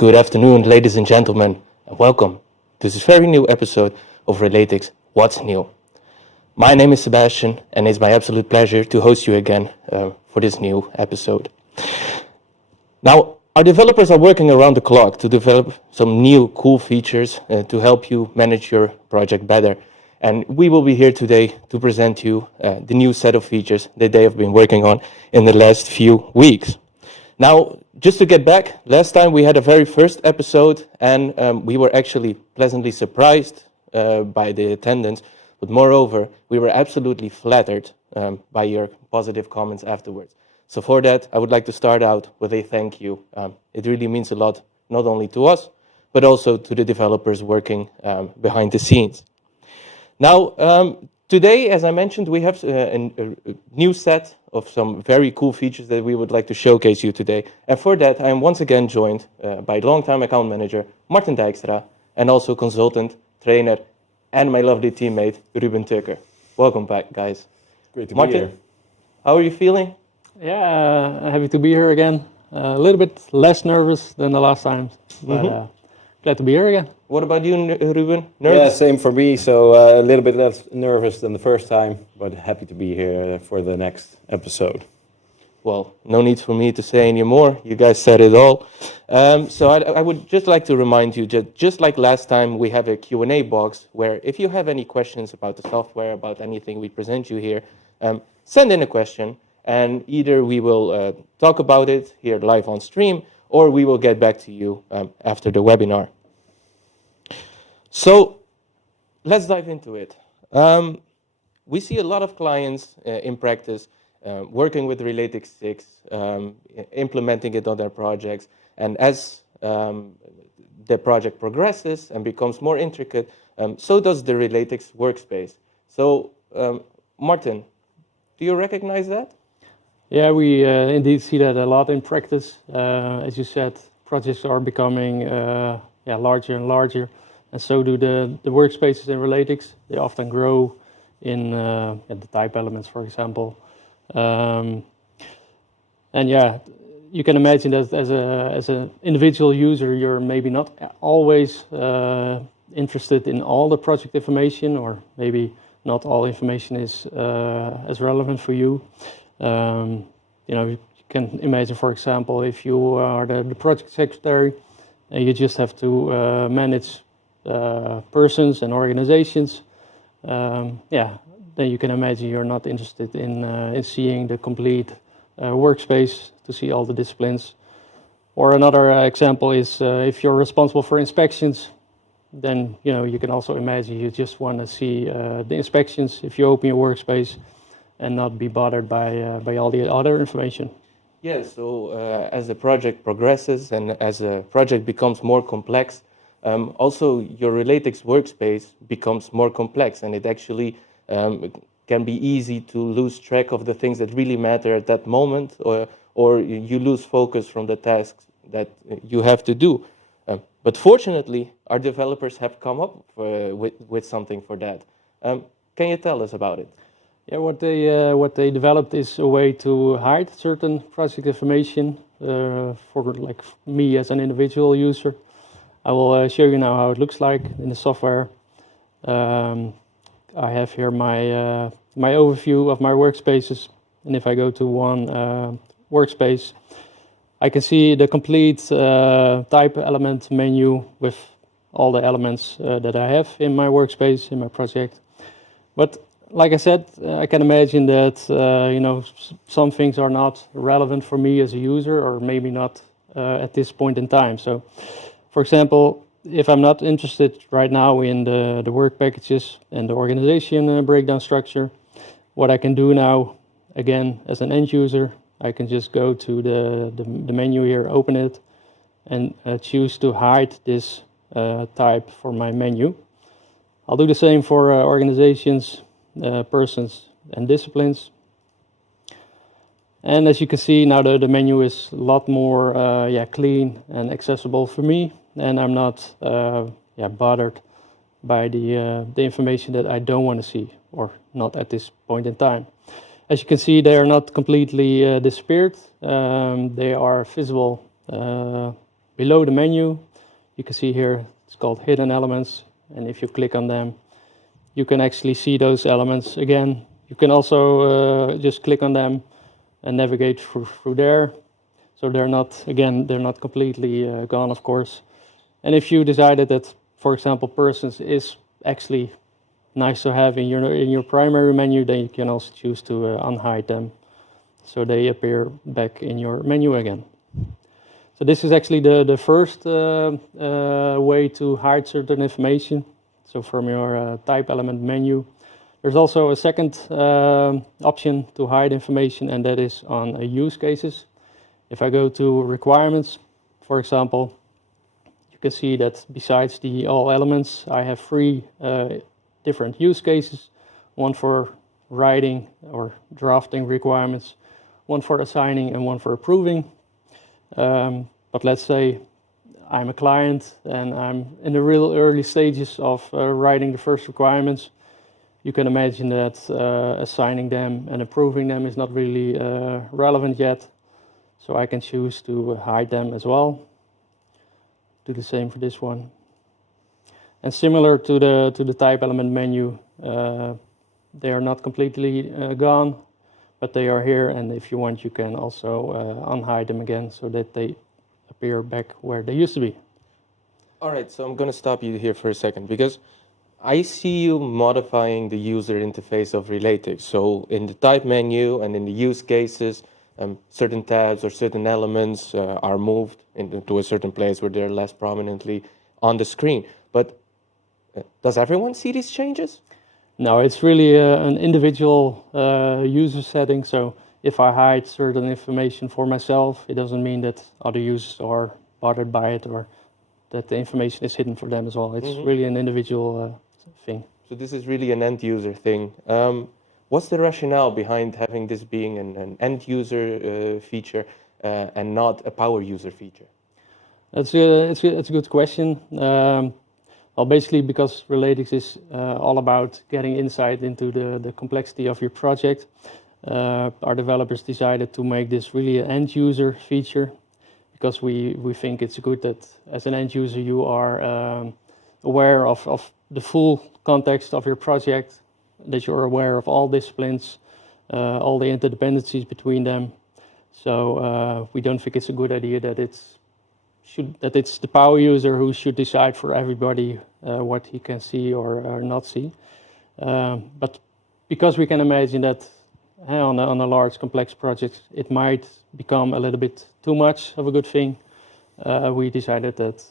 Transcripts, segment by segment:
Good afternoon, ladies and gentlemen, and welcome to this very new episode of Relatics, What's New? My name is Sebastian, and it's my absolute pleasure to host you again for this new episode. Now, our developers are working around the clock to develop some new cool features to help you manage your project better. And we will be here today to present you the new set of features that they have been working on in the last few weeks. Now, just to get back, last time we had a very first episode and we were actually pleasantly surprised by the attendance, but moreover, we were absolutely flattered by your positive comments afterwards. So for that, I would like to start out with a thank you. It really means a lot, not only to us, but also to the developers working behind the scenes. Now, today, as I mentioned, we have a new set of some very cool features that we would like to showcase you today. And for that, I am once again joined by longtime account manager Martin Dijkstra and also consultant, trainer, and my lovely teammate Ruben Tucker. Welcome back, guys. Great to Martin, be here. how are you feeling? Yeah, happy to be here again. A little bit less nervous than the last time, but glad to be here again. What about you, Ruben? Yeah, Nervous? same for me. So a little bit less nervous than the first time, but happy to be here for the next episode. Well, no need for me to say any more. You guys said it all. So I would just like to remind you, just like last time, we have a Q&A box where if you have any questions about the software, about anything we present you here, send in a question, and either we will talk about it here live on stream, or we will get back to you after the webinar. So let's dive into it. We see a lot of clients in practice working with Relatics 6, implementing it on their projects. And as the project progresses and becomes more intricate, so does the Relatics workspace. So, Martin, do you recognize that? Yeah, we indeed see that a lot in practice. As you said, projects are becoming larger and larger, and so do the workspaces in Relatics. They often grow in the type elements, for example. And yeah, you can imagine that as an individual user, you're maybe not always interested in all the project information, or maybe not all information is as relevant for you. You can imagine, for example, if you are the project secretary and you just have to manage persons and organizations, then you can imagine you're not interested in seeing the complete workspace to see all the disciplines. Or another example is if you're responsible for inspections, then you can also imagine you just want to see the inspections if you open your workspace and not be bothered by all the other information. Yeah, so as the project progresses and as the project becomes more complex, also your Relatics workspace becomes more complex, and it actually can be easy to lose track of the things that really matter at that moment, or you lose focus from the tasks that you have to do. But fortunately, our developers have come up with something for that. Can you tell us about it? Yeah, what they developed is a way to hide certain project information for like me as an individual user. I will show you now how it looks like in the software. I have here my my overview of my workspaces, and if I go to one workspace, I can see the complete type element menu with all the elements that I have in my workspace, in my project. But like I said, I can imagine that some things are not relevant for me as a user, or maybe not at this point in time. So, for example, if I'm not interested right now in the work packages and the organization breakdown structure, what I can do now, again, as an end user, I can just go to the menu here, open it, and choose to hide this type for my menu. I'll do the same for organizations, persons, and disciplines. And as you can see, now the menu is a lot more clean and accessible for me, and I'm not bothered by the information that I don't want to see, or not at this point in time. As you can see, they are not completely disappeared. They are visible Below the menu, you can see here, it's called hidden elements. And if you click on them, you can actually see those elements again. You can also just click on them and navigate through there. So they're not completely gone, of course. And if you decided that, for example, persons is actually nice to have in your primary menu, then you can also choose to unhide them, so they appear back in your menu again. So this is actually the first way to hide certain information. So from your type element menu. There's also a second option to hide information, and that is on use cases. If I go to requirements, for example, you can see that besides the all elements, I have three different use cases. One for writing or drafting requirements, one for assigning, and one for approving. But let's say I'm a client and I'm in the real early stages of writing the first requirements. You can imagine that assigning them and approving them is not really relevant yet. So I can choose to hide them as well. Do the same for this one. And similar to the type element menu, they are not completely gone, but they are here. And if you want, you can also unhide them again so that they appear back where they used to be. All right, so I'm going to stop you here for a second because I see you modifying the user interface of Relatics. So in the type menu and in the use cases, certain tabs or certain elements are moved into a certain place where they're less prominently on the screen. But does everyone see these changes? No, it's really an individual user setting. So if I hide certain information for myself, it doesn't mean that other users are bothered by it or that the information is hidden for them as well. It's really an individual thing. So this is really an end user thing. What's the rationale behind having this being an end user feature and not a power user feature? It's a good question. Well, basically because Relatics is all about getting insight into the complexity of your project. Our developers decided to make this really an end user feature because we think it's good that as an end user you are aware of the full context of your project, that you're aware of all disciplines, all the interdependencies between them. So we don't think it's a good idea that it's the power user who should decide for everybody what he can see or not see. But because we can imagine that on a large complex project it might become a little bit too much of a good thing, we decided that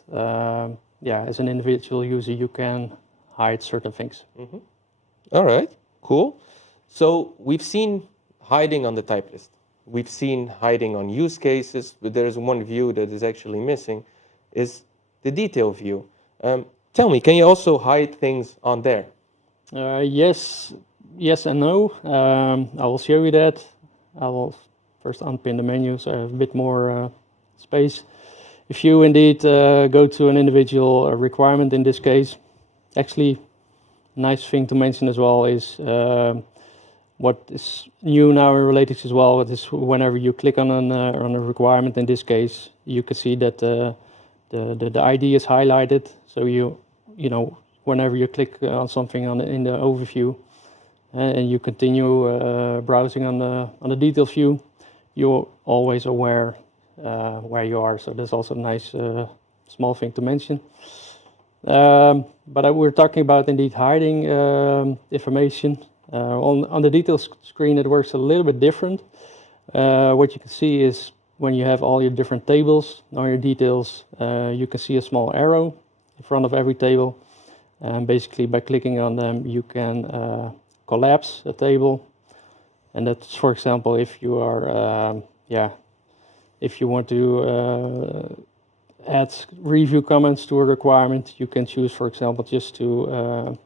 as an individual user you can hide certain things. All right, cool. So we've seen hiding on the type list. We've seen hiding on use cases, but there's one view that is actually missing, is the detail view. Tell me, can you also hide things on there? Yes and no. I will show you that. I will first unpin the menu so I have a bit more space. If you indeed go to an individual requirement in this case, actually a nice thing to mention as well is what is new now in Relatics as well is whenever you click on a requirement in this case, you can see that the ID is highlighted. So you know whenever you click on something in the overview and you continue browsing on the details view, you're always aware where you are. So that's also a nice small thing to mention. But we're talking about indeed hiding information. On the details screen it works a little bit different. What you can see is when you have all your different tables on your details, you can see a small arrow in front of every table. And basically by clicking on them you can collapse a table. And that's, for example, if you are if you want to add review comments to a requirement, you can choose, for example, just to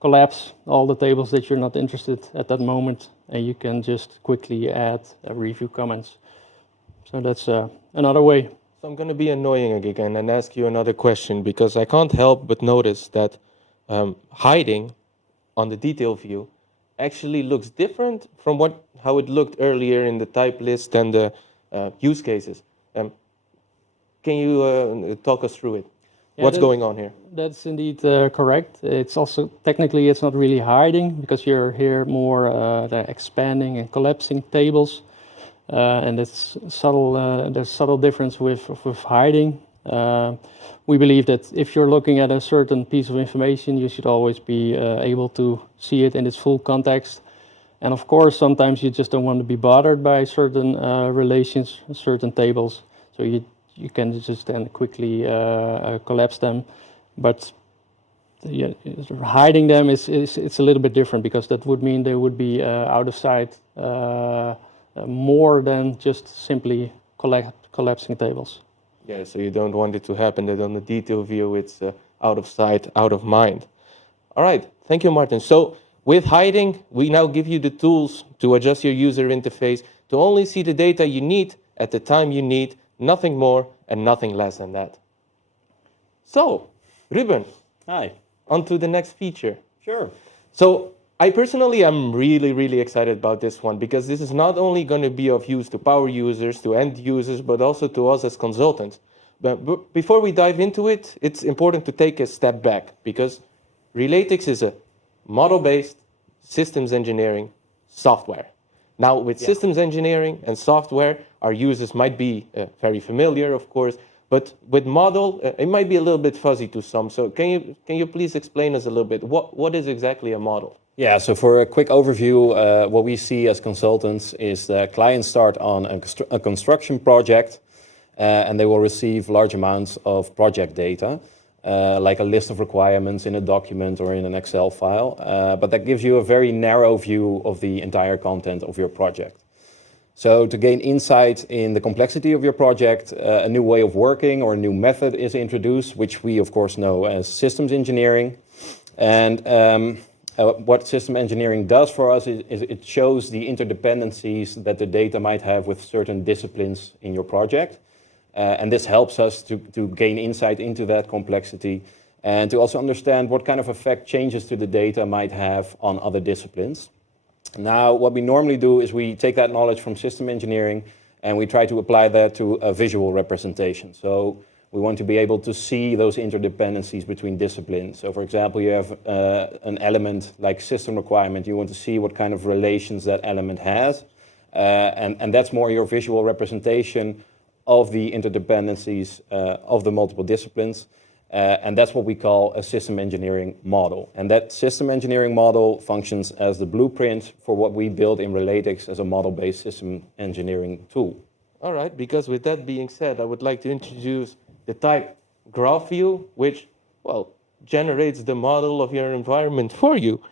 collapse all the tables that you're not interested at that moment, and you can just quickly add review comments. So that's another way. So I'm going to be annoying again and ask you another question, because I can't help but notice that hiding on the detail view actually looks different from how it looked earlier in the type list and the use cases. Can you talk us through it? Yeah, What's going on here? That's indeed correct. It's also technically it's not really hiding because you're here more expanding and collapsing tables, and it's subtle. There's subtle difference with hiding. We believe that if you're looking at a certain piece of information, you should always be able to see it in its full context. And of course, sometimes you just don't want to be bothered by certain relations, certain tables. So you can just then quickly collapse them. But yeah, hiding them is it's a little bit different because that would mean they would be out of sight more than just simply collapsing tables. Yeah, so you don't want it to happen that on the detail view it's out of sight, out of mind. All right, thank you, Martin. So with hiding, we now give you the tools to adjust your user interface to only see the data you need at the time you need, nothing more and nothing less than that. So, Ruben, Hi. on to the next feature. Sure. So I personally am really excited about this one because this is not only going to be of use to power users, to end users, but also to us as consultants. But before we dive into it, it's important to take a step back because Relatics is a model-based systems engineering software. Now, with systems engineering and software, our users might be very familiar, of course, but with model, it might be a little bit fuzzy to some. So can you please explain us a little bit, what is exactly a model? Yeah, so for a quick overview, what we see as consultants is that clients start on a construction project and they will receive large amounts of project data, like a list of requirements in a document or in an Excel file. But that gives you a very narrow view of the entire content of your project. So to gain insight in the complexity of your project, a new way of working or a new method is introduced, which we of course know as systems engineering. And what system engineering does for us is it shows the interdependencies that the data might have with certain disciplines in your project. And this helps us to gain insight into that complexity and to also understand what kind of effect changes to the data might have on other disciplines. Now, what we normally do is we take that knowledge from system engineering and we try to apply that to a visual representation. So we want to be able to see those interdependencies between disciplines. So for example, you have an element like system requirement. You want to see what kind of relations that element has. And that's more your visual representation of the interdependencies of the multiple disciplines. And that's what we call a system engineering model. And that system engineering model functions as the blueprint for what we build in Relatics as a model-based system engineering tool. All right, because with that being said, I would like to introduce the type Graphview, which, well, generates the model of your environment for you.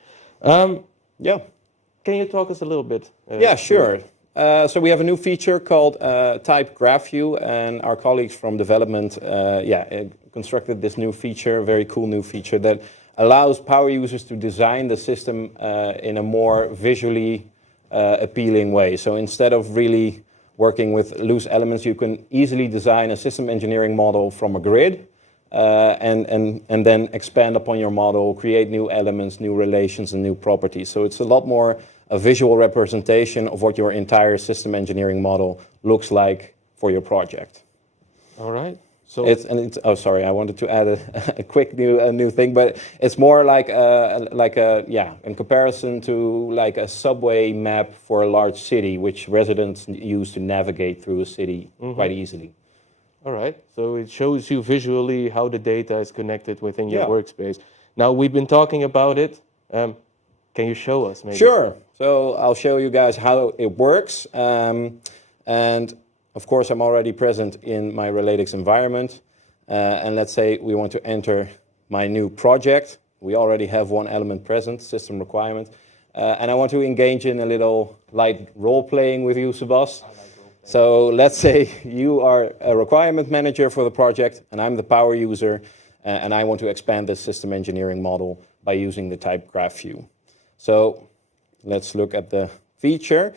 Yeah. Can you talk us a little bit? Yeah, sure. So we have a new feature called type Graphview, and our colleagues from development constructed this new feature, a very cool new feature that allows power users to design the system in a more visually appealing way. So instead of really working with loose elements, you can easily design a system engineering model from a grid and then expand upon your model, create new elements, new relations, and new properties. So it's a lot more a visual representation of what your entire system engineering model looks like for your project. All right. So oh, sorry, I wanted to add a quick new thing, but it's more like in comparison to like a subway map for a large city, which residents use to navigate through a city quite easily. All right. So it shows you visually how the data is connected within your workspace. Now we've been talking about it. Can you show us maybe? Sure. So I'll show you guys how it works. And of course, I'm already present in my Relatics environment. And let's say we want to enter my new project. We already have one element present, system requirement. And I want to engage in a little light role-playing with you, Sebas. So let's say you are a requirement manager for the project, and I'm the power user, and I want to expand this system engineering model by using the type Graphview. So let's look at the feature.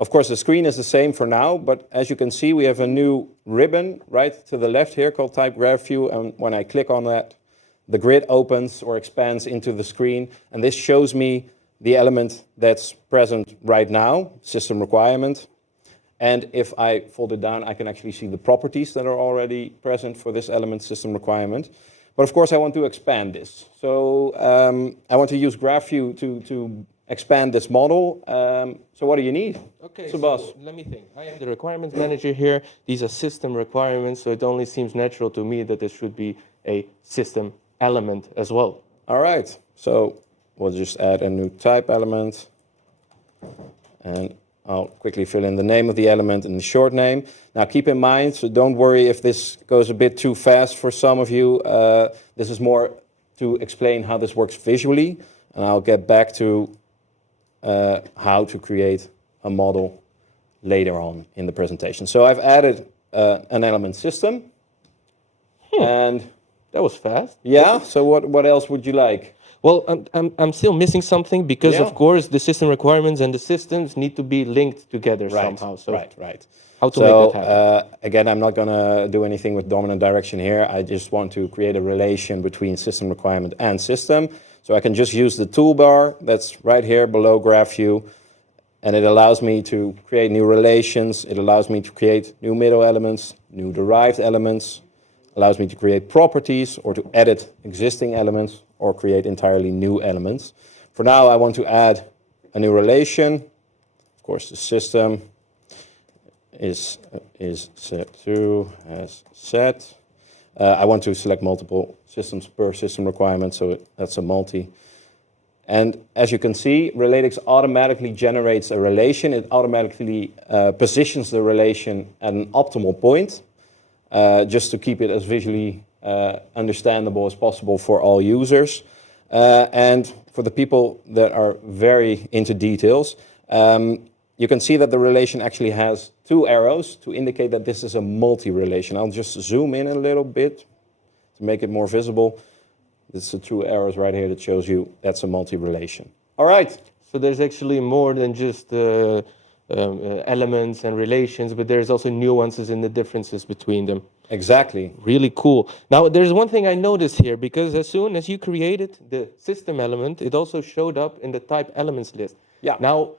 Of course, the screen is the same for now, but as you can see, we have a new ribbon right to the left here called Type Graphview. And when I click on that, the grid opens or expands into the screen. And this shows me the element that's present right now, system requirement. And if I fold it down, I can actually see the properties that are already present for this element system requirement. But of course, I want to expand this. So I want to use Graphview to expand this model. So what do you need? Okay, Sebas? so let me think. I have the requirements manager here. These are system requirements, so it only seems natural to me that there should be a system element as well. All right, so we'll just add a new type element. And I'll quickly fill in the name of the element and the short name. Now keep in mind, so don't worry if this goes a bit too fast for some of you. This is more to explain how this works visually. And I'll get back to how to create a model later on in the presentation. So I've added an element system. And That was fast. yeah, so what else would you like? Well, I'm still missing something because, Yeah. of course, the system requirements and the systems need to be linked together somehow. So Right. how to make So that happen? again, I'm not going to do anything with dominant direction here. I just want to create a relation between system requirement and system. So I can just use the toolbar that's right here below Graphview, and it allows me to create new relations. It allows me to create new middle elements, new derived elements, allows me to create properties or to edit existing elements or create entirely new elements. For now, I want to add a new relation. Of course, the system is set to as set. I want to select multiple systems per system requirement, so that's a multi. And as you can see, Relatics automatically generates a relation. It automatically positions the relation at an optimal point, just to keep it as visually understandable as possible for all users. And for the people that are very into details, you can see that the relation actually has two arrows to indicate that this is a multi-relation. I'll just zoom in a little bit to make it more visible. This is the two arrows right here that shows you that's a multi-relation. All right. So there's actually more than just elements and relations, but there's also nuances in the differences between them. Exactly. Really cool. Now, there's one thing I noticed here, because as soon as you created the system element, it also showed up in the type elements list. Yeah. Now,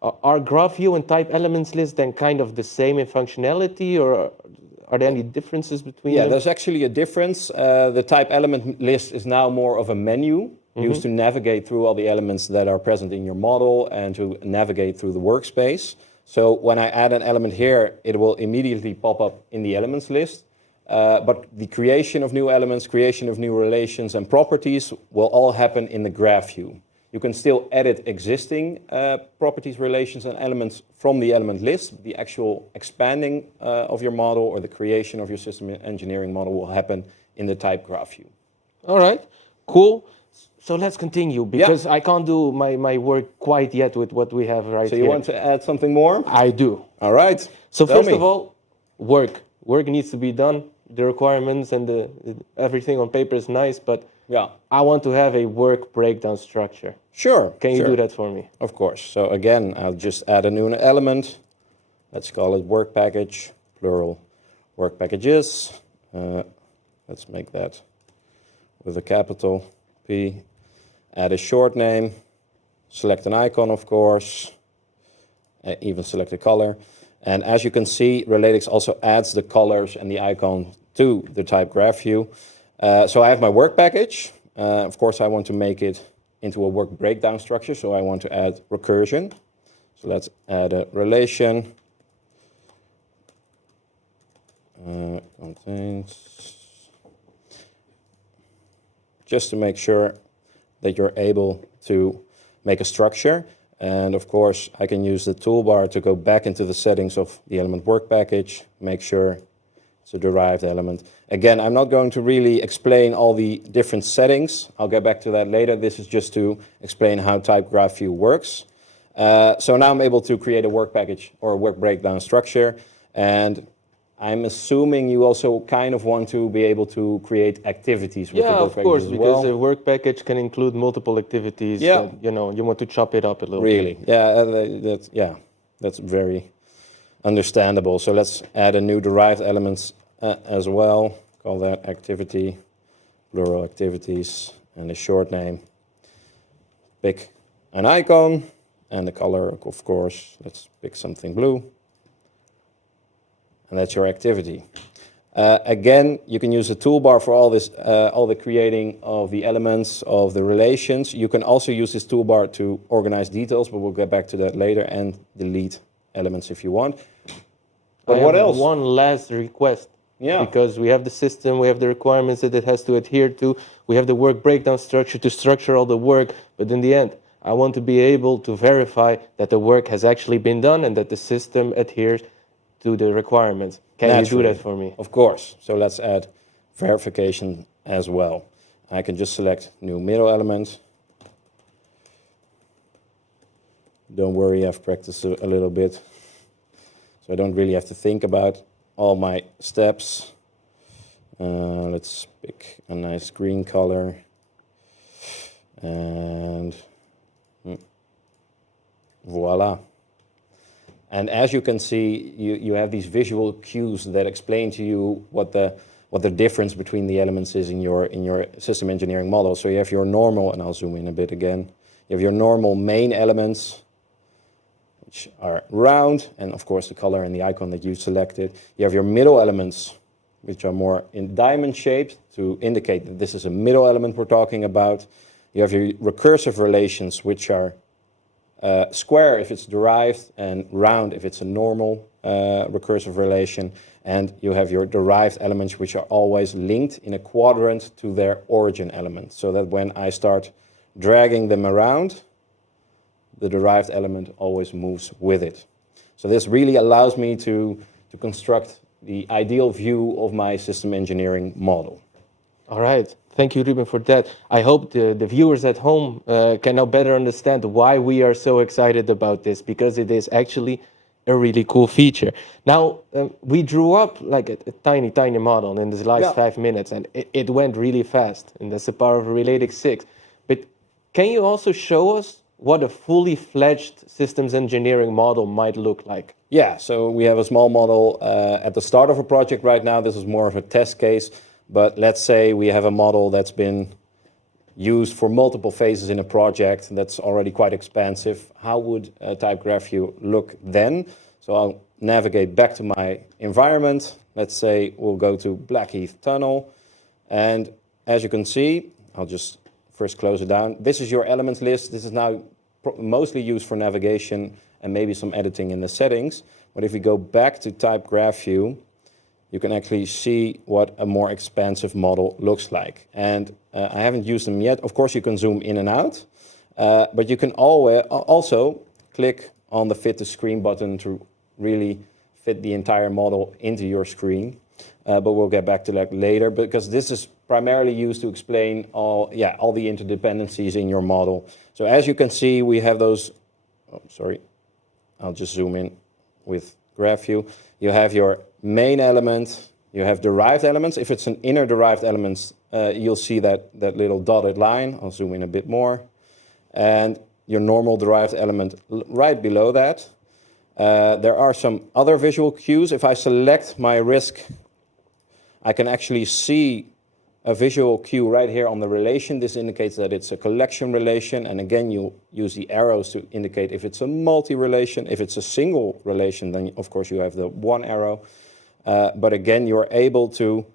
are Graphview and type elements list then kind of the same in functionality, or are there any differences between Yeah, them? there's actually a difference. The type element list is now more of a menu used to navigate through all the elements that are present in your model and to navigate through the workspace. So when I add an element here, it will immediately pop up in the elements list. But the creation of new elements, creation of new relations and properties will all happen in the graph view. You can still edit existing properties, relations, and elements from the element list. The actual expanding of your model or the creation of your system engineering model will happen in the type graph view. All right, cool. So let's continue, because I can't do my work quite yet with what we have right So here. you want to add something more? I do. All right. So Tell first me. of all, work. Work needs to be done. The requirements and everything on paper is nice, but Yeah. I want to have a work breakdown structure. Sure. Can you sure. do that for me? Of course. So again, I'll just add a new element. Let's call it work package, plural work packages. Let's make that with a capital P. Add a short name. Select an icon, of course. Even select a color. And as you can see, Relatics also adds the colors and the icon to the type graph view. So I have my work package. Of course, I want to make it into a work breakdown structure, so I want to add recursion. So let's add a relation. Contains. Just to make sure that you're able to make a structure. And of course, I can use the toolbar to go back into the settings of the element work package, make sure it's a derived element. Again, I'm not going to really explain all the different settings. I'll get back to that later. This is just to explain how type graph view works. So now I'm able to create a work package or a work breakdown structure. And I'm assuming you also kind of want to be able to create activities with the Yeah, work of package course, as because well. a work package can include multiple activities. Yeah. That, you want to chop it up a little bit. Really? Yeah, that's very understandable. So let's add a new derived elements as well. Call that activity, plural activities, and a short name. Pick an icon, And the color, of course, let's pick something blue. And that's your activity. Again, you can use the toolbar for all this, all the creating of the elements, of the relations. You can also use this toolbar to organize details, but we'll get back to that later, and delete elements if you want. But what else? One last request. Yeah. Because we have the system, we have the requirements that it has to adhere to, we have the work breakdown structure to structure all the work, but in the end, I want to be able to verify that the work has actually been done and that the system adheres to the requirements. Can you do that for me? Of course. So let's add verification as well. I can just select new middle element. Don't worry, I've practiced a little bit. So I don't really have to think about all my steps. Let's pick a nice green color. And voila. And as you can see, you have these visual cues that explain to you what the difference between the elements is in your system engineering model. So you have your normal, and I'll zoom in a bit again. You have your normal main elements, which are round, and of course the color and the icon that you selected. You have your middle elements, which are more in diamond shaped to indicate that this is a middle element we're talking about. You have your recursive relations, which are square if it's derived, and round if it's a normal recursive relation. And you have your derived elements, which are always linked in a quadrant to their origin element, so that when I start dragging them around, the derived element always moves with it. So this really allows me to construct the ideal view of my system engineering model. All right. Thank you, Ruben, for that. I hope the viewers at home can now better understand why we are so excited about this, because it is actually a really cool feature. Now, we drew up like a tiny, tiny model in this last 5 minutes, and it went really fast, and that's the power of Relatics 6. But can you also show us what a fully fledged systems engineering model might look like? Yeah, so we have a small model at the start of a project right now. This is more of a test case, but let's say we have a model that's been used for multiple phases in a project that's already quite expansive. How would type Graphview look then? So I'll navigate back to my environment. Let's say we'll go to Blackheath Tunnel. And as you can see, I'll just first close it down. This is your elements list. This is now mostly used for navigation and maybe some editing in the settings. But if we go back to type Graphview, you can actually see what a more expansive model looks like. And I haven't used them yet. Of course, you can zoom in and out, but you can always also click on the Fit to Screen button to really fit the entire model into your screen. But we'll get back to that later, because this is primarily used to explain all the interdependencies in your model. So as you can see, we have those, I'll just zoom in with Graphview. You have your main element, you have derived elements. If it's an inner derived element, you'll see that little dotted line. I'll zoom in a bit more. And your normal derived element right below that. There are some other visual cues. If I select my risk, I can actually see a visual cue right here on the relation. This indicates that it's a collection relation. And again, you'll use the arrows to indicate if it's a multi-relation. If it's a single relation, then of course you have the one arrow. But again, you're able to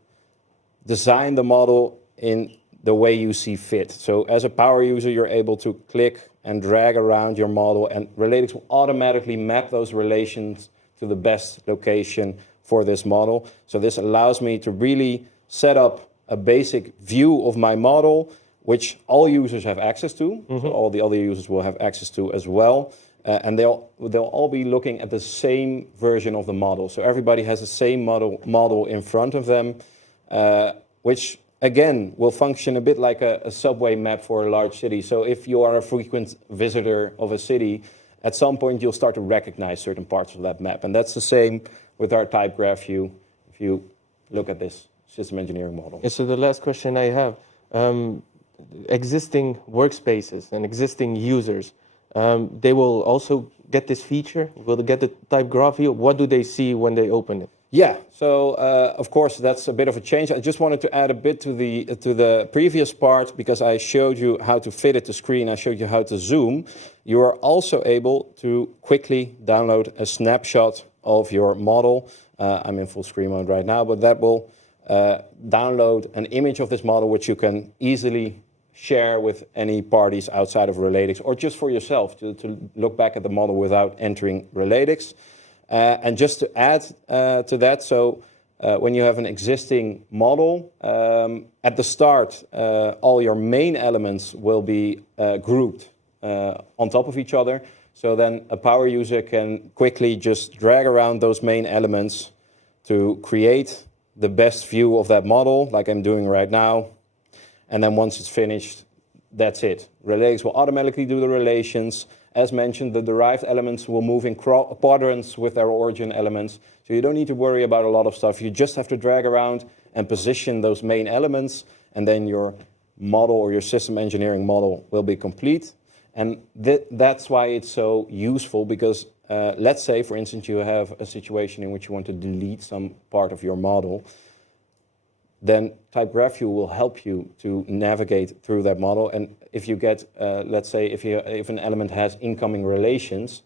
design the model in the way you see fit. So as a power user, you're able to click and drag around your model, and Relatics will automatically map those relations to the best location for this model. So this allows me to really set up a basic view of my model, which all users have access to. Mm-hmm. So all the other users will have access to as well. And they'll all be looking at the same version of the model. So everybody has the same model in front of them, which again will function a bit like a subway map for a large city. So if you are a frequent visitor of a city, at some point you'll start to recognize certain parts of that map. And that's the same with our type Graphview if you look at this system engineering model. Yeah, so the last question I have, existing workspaces and existing users, they will also get this feature? Will they get the type Graphview? What do they see when they open it? Yeah, so of course that's a bit of a change. I just wanted to add a bit to the previous part, because I showed you how to fit it to screen. I showed you how to zoom. You are also able to quickly download a snapshot of your model. I'm in full screen mode right now, but that will download an image of this model, which you can easily share with any parties outside of Relatics, or just for yourself to look back at the model without entering Relatics. And just to add to that, so when you have an existing model, at the start, all your main elements will be grouped on top of each other. So then a power user can quickly just drag around those main elements to create the best view of that model, like I'm doing right now. And then once it's finished, that's it. Relatics will automatically do the relations. As mentioned, the derived elements will move in quadrants with their origin elements. So you don't need to worry about a lot of stuff. You just have to drag around and position those main elements, and then your model or your system engineering model will be complete. And that's why it's so useful, because let's say, for instance, you have a situation in which you want to delete some part of your model. Then Type Graphview will help you to navigate through that model. And if you get, let's say, if an element has incoming relations,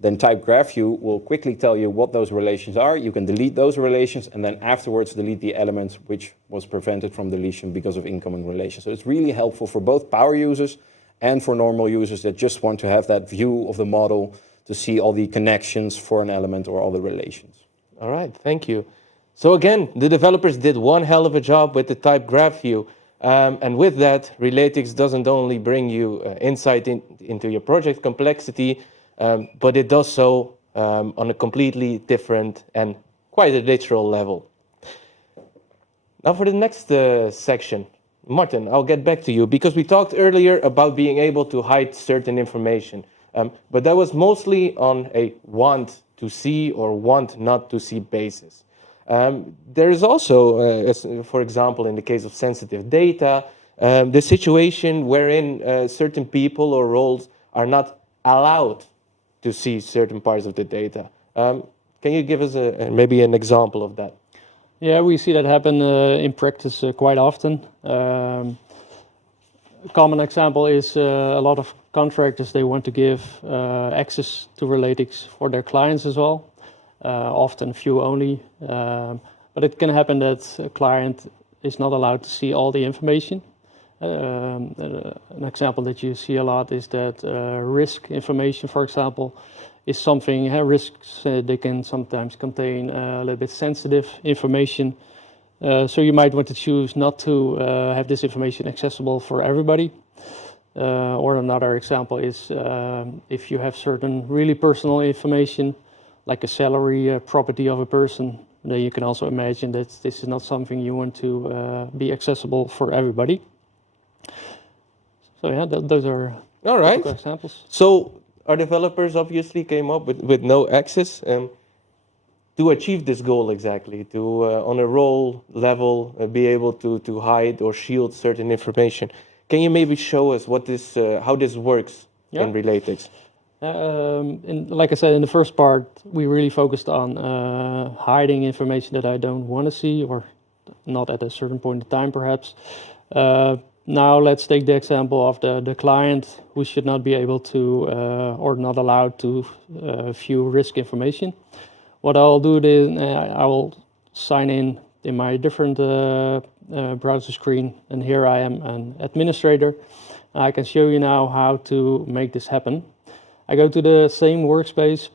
then Type Graphview will quickly tell you what those relations are. You can delete those relations, and then afterwards delete the element which was prevented from deletion because of incoming relations. So it's really helpful for both power users and for normal users that just want to have that view of the model to see all the connections for an element or all the relations. All right, thank you. So again, the developers did one hell of a job with the Type Graphview. And with that, Relatics doesn't only bring you insight into your project complexity, but it does so on a completely different and quite a literal level. Now for the next section, Martin, I'll get back to you, because we talked earlier about being able to hide certain information. But that was mostly on a want to see or want not to see basis. There is also, for example, in the case of sensitive data, the situation wherein certain people or roles are not allowed to see certain parts of the data. Can you give us maybe an example of that? Yeah, we see that happen in practice quite often. A common example is a lot of contractors, they want to give access to Relatics for their clients as well. Often few only, but it can happen that a client is not allowed to see all the information. An example that you see a lot is that risk information, for example, is something, risks, they can sometimes contain a little bit sensitive information. So you might want to choose not to have this information accessible for everybody. Or another example is if you have certain really personal information, like a salary property of a person, then you can also imagine that this is not something you want to be accessible for everybody. So yeah, those are all right examples. So our developers obviously came up with no access to achieve this goal exactly, to on a role level be able to hide or shield certain information. Can you maybe show us what this, how this works in Relatics? Like I said, in the first part, we really focused on hiding information that I don't want to see, or not at a certain point in time, perhaps. Now let's take the example of the client who should not be able to or not allowed to view risk information. What I'll do then, I will sign in my different browser screen, and here I am an administrator. I can show you now how to make this happen. I go to the same workspace,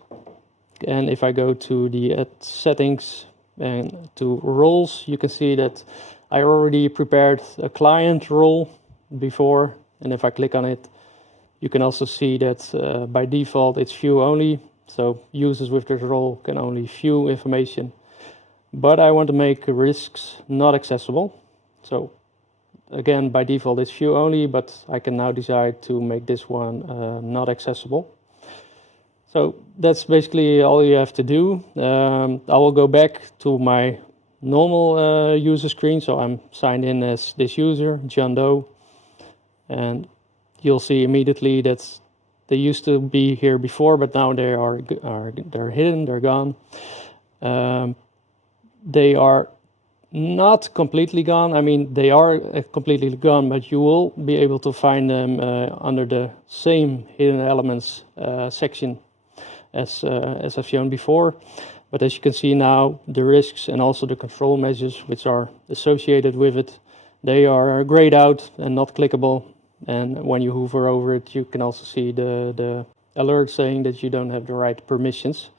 and if I go to the settings and to roles, you can see that I already prepared a client role before, and if I click on it, you can also see that by default it's view only, so users with this role can only view information. But I want to make risks not accessible, so again by default it's view only, but I can now decide to make this one not accessible. So that's basically all you have to do. I will go back to my normal user screen. So I'm signed in as this user, John Doe. And you'll see immediately that they used to be here before, but now they're hidden, they're gone. they are not completely gone. I mean, they are completely gone, but you will be able to find them under the same hidden elements section as I've shown before. But as you can see now, the risks and also the control measures which are associated with it, they are grayed out and not clickable. And when you hover over it, you can also see the alert saying that you don't have the right permissions.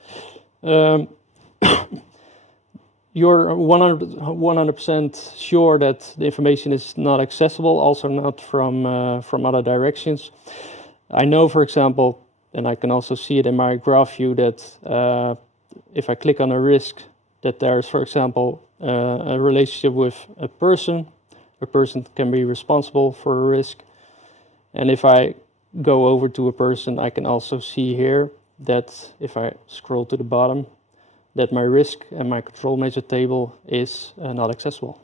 You're 100% sure that the information is not accessible, also not from other directions. I know, for example, and I can also see it in my Graphview, that if I click on a risk, that there's, for example, a relationship with a person can be responsible for a risk. And if I go over to a person, I can also see here that if I scroll to the bottom, that my risk and my control measure table is not accessible.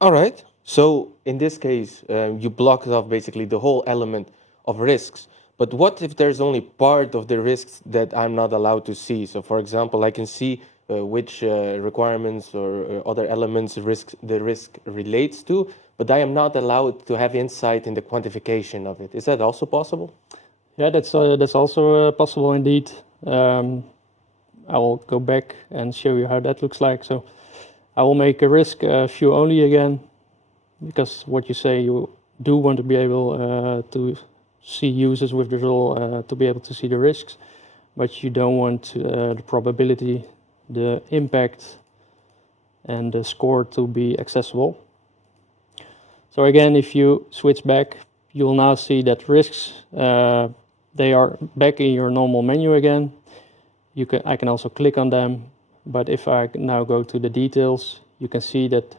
All right. So in this case, you blocked off basically the whole element of risks. But what if there's only part of the risks that I'm not allowed to see? So for example, I can see which requirements or other elements the risk relates to, but I am not allowed to have insight in the quantification of it. Is that also possible? Yeah, that's also possible indeed. I will go back and show you how that looks like. So I will make a risk view only again, because what you say, you do want to be able to see users with the role to be able to see the risks, but you don't want the probability, the impact, and the score to be accessible. So again, if you switch back, you'll now see that risks, they are back in your normal menu again. I can also click on them, but if I now go to the details, you can see that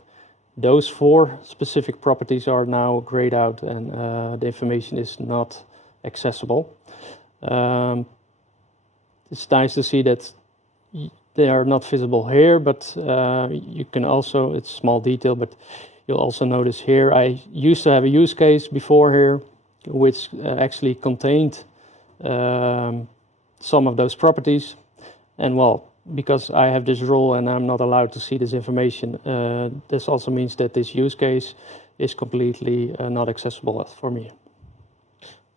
those 4 specific properties are now grayed out and the information is not accessible. It's nice to see that they are not visible here, but you can also, it's a small detail, but you'll also notice here, I used to have a use case before here, which actually contained some of those properties. And well, because I have this role and I'm not allowed to see this information, this also means that this use case is completely not accessible for me.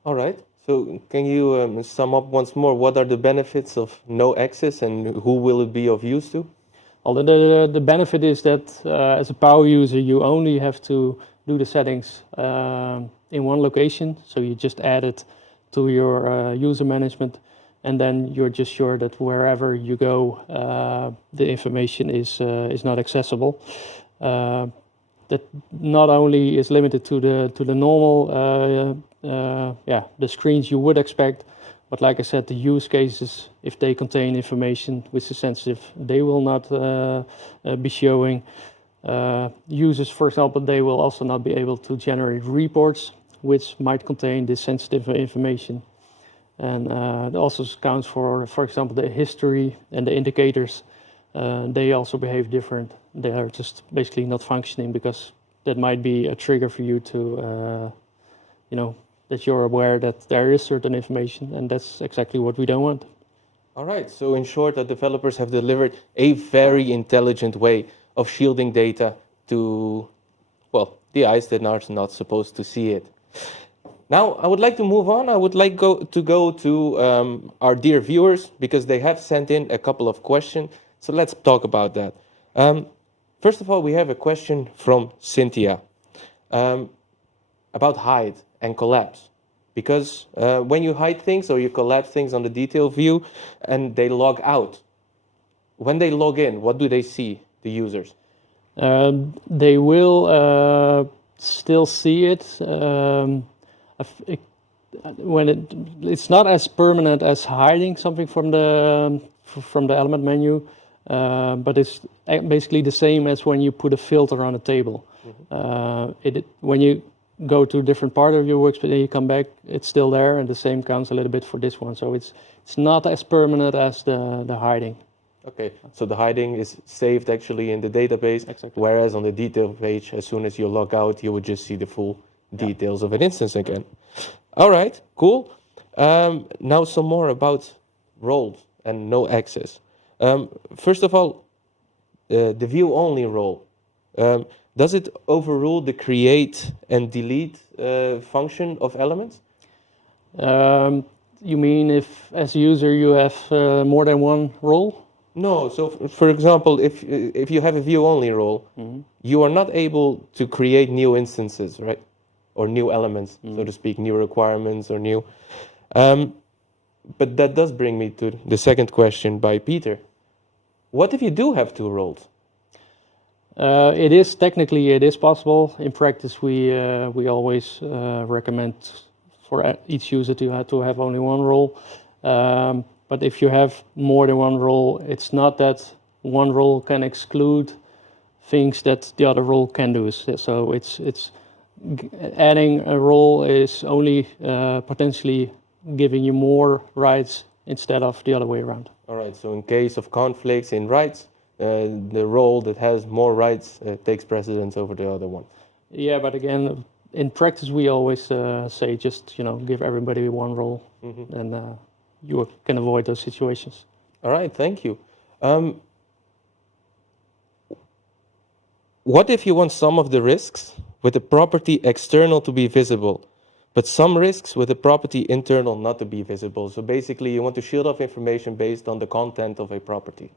All right. So can you sum up once more, what are the benefits of no access and who will it be of use to? Well, the benefit is that as a power user, you only have to do the settings in one location. So you just add it to your user management, and then you're just sure that wherever you go, the information is not accessible. That not only is limited to the normal the screens you would expect, but like I said, the use cases, if they contain information which is sensitive, they will not be showing. Users, for example, they will also not be able to generate reports which might contain this sensitive information. And it also counts for example, the history and the indicators. They also behave different. They are just basically not functioning because that might be a trigger for you to, that you're aware that there is certain information, and that's exactly what we don't want. All right. So in short, the developers have delivered a very intelligent way of shielding data to, well, the eyes that are not supposed to see it. Now, I would like to move on. I would like to go to our dear viewers because they have sent in a couple of questions. So let's talk about that. First of all, we have a question from Cynthia about hide and collapse. Because when you hide things or you collapse things on the detail view and they log out, when they log in, what do they see, the users? They will still see it. When it's not as permanent as hiding something from the element menu, but it's basically the same as when you put a filter on a table. Mm-hmm. When you go to a different part of your workspace and you come back, it's still there, and the same counts a little bit for this one. So it's not as permanent as the hiding. Okay, so the hiding is saved actually in the database, exactly. Whereas on the detail page, as soon as you log out, you would just see the full details of an instance again. All right, cool. Now some more about roles and no access. First of all, the view only role, does it overrule the create and delete function of elements? You mean if, as a user, you have more than one role? No. So, for example, if you have a view only role, you are not able to create new instances, right? Or new elements, so to speak, new requirements or new. But that does bring me to the second question by Peter. What if you do have two roles? It is technically it is possible. In practice, we always recommend for each user to have only one role. But if you have more than one role, it's not that one role can exclude things that the other role can do. So it's adding a role is only potentially giving you more rights instead of the other way around. All right. So in case of conflicts in rights, the role that has more rights takes precedence over the other one. Yeah, but again, in practice, we always say just give everybody one role, and you can avoid those situations. All right, thank you. What if you want some of the risks with the property external to be visible, but some risks with the property internal not to be visible? So basically, you want to shield off information based on the content of a property.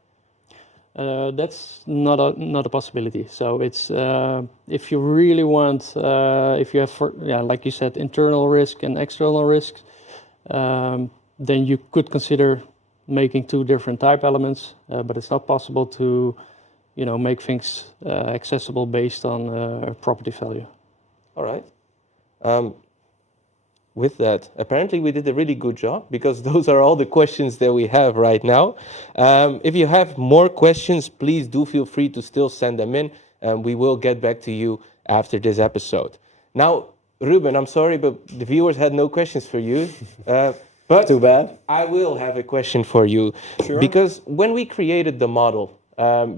That's not a possibility. So it's if you really want, if you have, like you said, internal risk and external risk, then you could consider making two different type elements, but it's not possible to, make things accessible based on property value. All right. With that, apparently we did a really good job because those are all the questions that we have right now. If you have more questions, please do feel free to still send them in, and we will get back to you after this episode. Now, Ruben, I'm sorry, but the viewers had no questions for you. But too bad. I will have a question for you. Sure. Because when we created the model,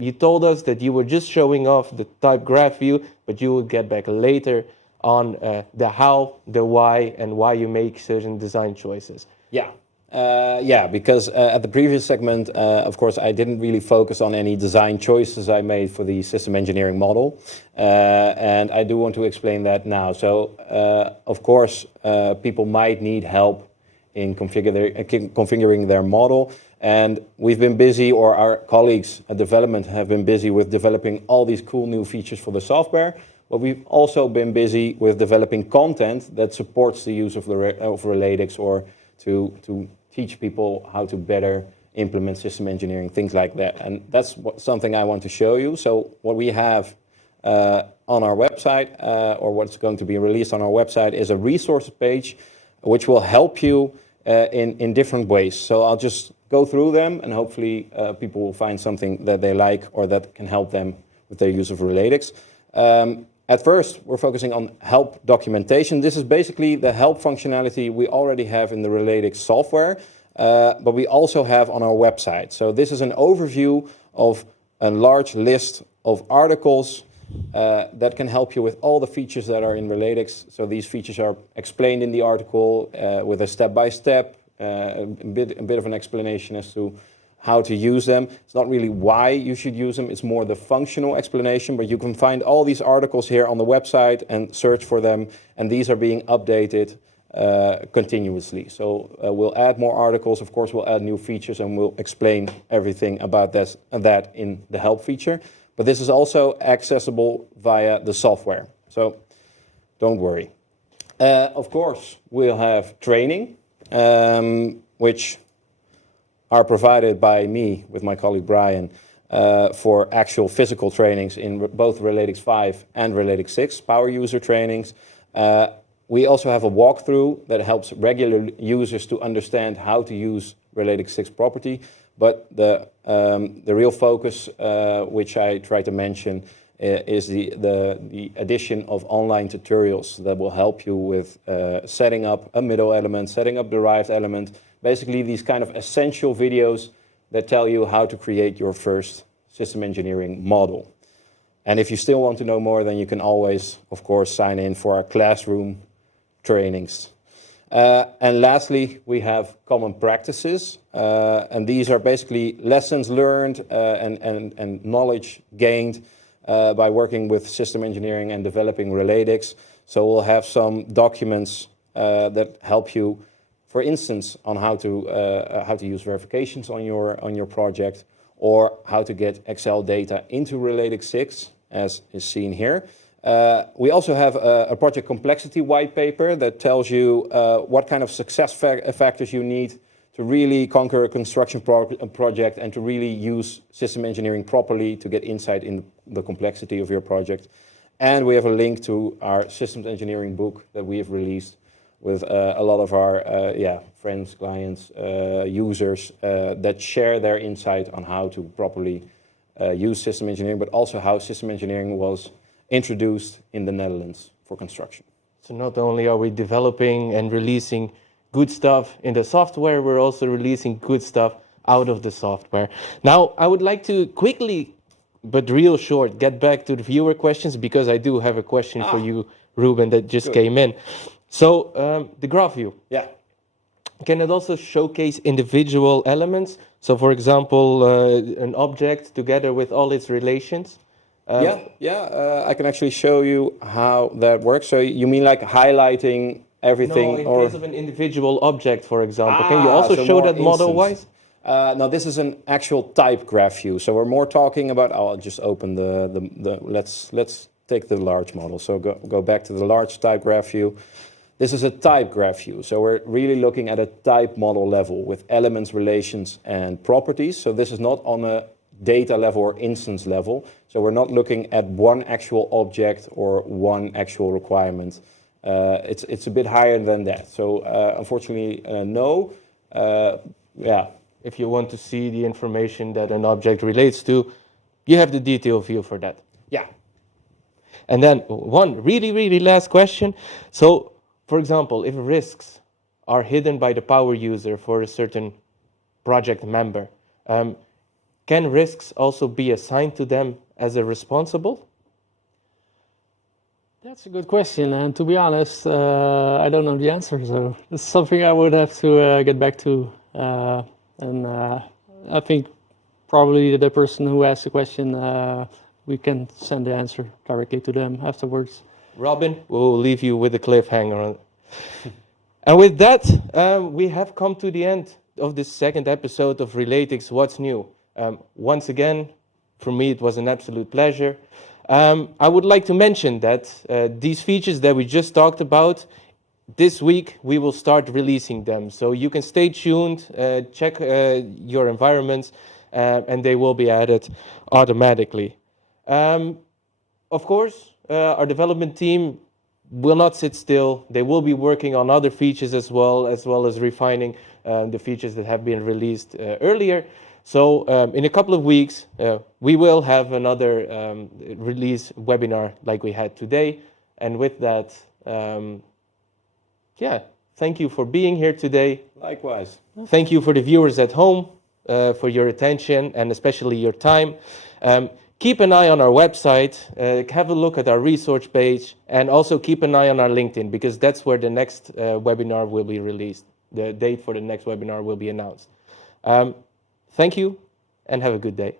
you told us that you were just showing off the type Graphview, but you would get back later on the how, the why, and why you make certain design choices. Yeah, because at the previous segment, of course, I didn't really focus on any design choices I made for the system engineering model. And I do want to explain that now. So, of course, people might need help in configuring their model. And we've been busy, or our colleagues at development have been busy with developing all these cool new features for the software. But we've also been busy with developing content that supports the use of Relatics, or to teach people how to better implement system engineering, things like that. And that's something I want to show you. So what we have on our website, or what's going to be released on our website, is a resource page which will help you in different ways. So I'll just go through them, and hopefully people will find something that they like or that can help them with their use of Relatics. At first, we're focusing on help documentation. This is basically the help functionality we already have in the Relatics software, but we also have on our website. So this is an overview of a large list of articles that can help you with all the features that are in Relatics. So these features are explained in the article with a step-by-step, a bit of an explanation as to how to use them. It's not really why you should use them, it's more the functional explanation, but you can find all these articles here on the website and search for them, and these are being updated continuously. So we'll add more articles, of course we'll add new features, and we'll explain everything about that in the help feature. But this is also accessible via the software, so don't worry. Of course, we'll have training, which are provided by me with my colleague Brian for actual physical trainings in both Relatics 5 and Relatics 6, power user trainings. We also have a walkthrough that helps regular users to understand how to use Relatics 6 property. But the real focus, which I try to mention, is the addition of online tutorials that will help you with setting up a middle element, setting up derived element, basically these kind of essential videos that tell you how to create your first system engineering model. And if you still want to know more, then you can always, of course, sign in for our classroom trainings. And lastly, we have common practices, and these are basically lessons learned and knowledge gained by working with system engineering and developing Relatics. So we'll have some documents that help you, for instance, on how to use verifications on your project, or how to get Excel data into Relatics 6, as is seen here. We also have a project complexity white paper that tells you what kind of success factors you need to really conquer a construction project and to really use system engineering properly to get insight in the complexity of your project. And we have a link to our systems engineering book that we have released with a lot of our friends, clients, users that share their insight on how to properly use system engineering, but also how system engineering was introduced in the Netherlands for construction. So not only are we developing and releasing good stuff in the software, we're also releasing good stuff out of the software. Now, I would like to quickly, but real short, get back to the viewer questions, because I do have a question for you, Ruben, that just came in. So the Graphview. Yeah. Can it also showcase individual elements? So for example, an object together with all its relations? I can actually show you how that works. So you mean like highlighting everything? No, in case of an individual object, for example. Can you also so show more that model-wise? No, this is an actual type graph view. So we're more talking about, I'll just open let's take the large model. So go back to the large type graph view. This is a type graph view. So we're really looking at a type model level with elements, relations, and properties. So this is not on a data level or instance level. So we're not looking at one actual object or one actual requirement. It's a bit higher than that. So unfortunately, no. If you want to see the information that an object relates to, you have the detail view for that. Yeah. And then one really last question. So, for example, if risks are hidden by the power user for a certain project member, can risks also be assigned to them as a responsible? That's a good question, and to be honest, I don't know the answer, so it's something I would have to get back to. I think probably the person who asked the question, we can send the answer directly to them afterwards. Robin, we'll leave you with a cliffhanger. And with that, we have come to the end of this second episode of Relatics What's New. Once again, for me, it was an absolute pleasure. I would like to mention that these features that we just talked about, this week we will start releasing them. So you can stay tuned, check your environments, and they will be added automatically. Of course, our development team will not sit still. They will be working on other features as well as refining the features that have been released earlier. So in a couple of weeks, we will have another release webinar like we had today. And with that, thank you for being here today. Likewise. Thank you for the viewers at home for your attention and especially your time. Keep an eye on our website, have a look at our resource page, and also keep an eye on our LinkedIn, because that's where the next webinar will be released. The date for the next webinar will be announced. Thank you, and have a good day.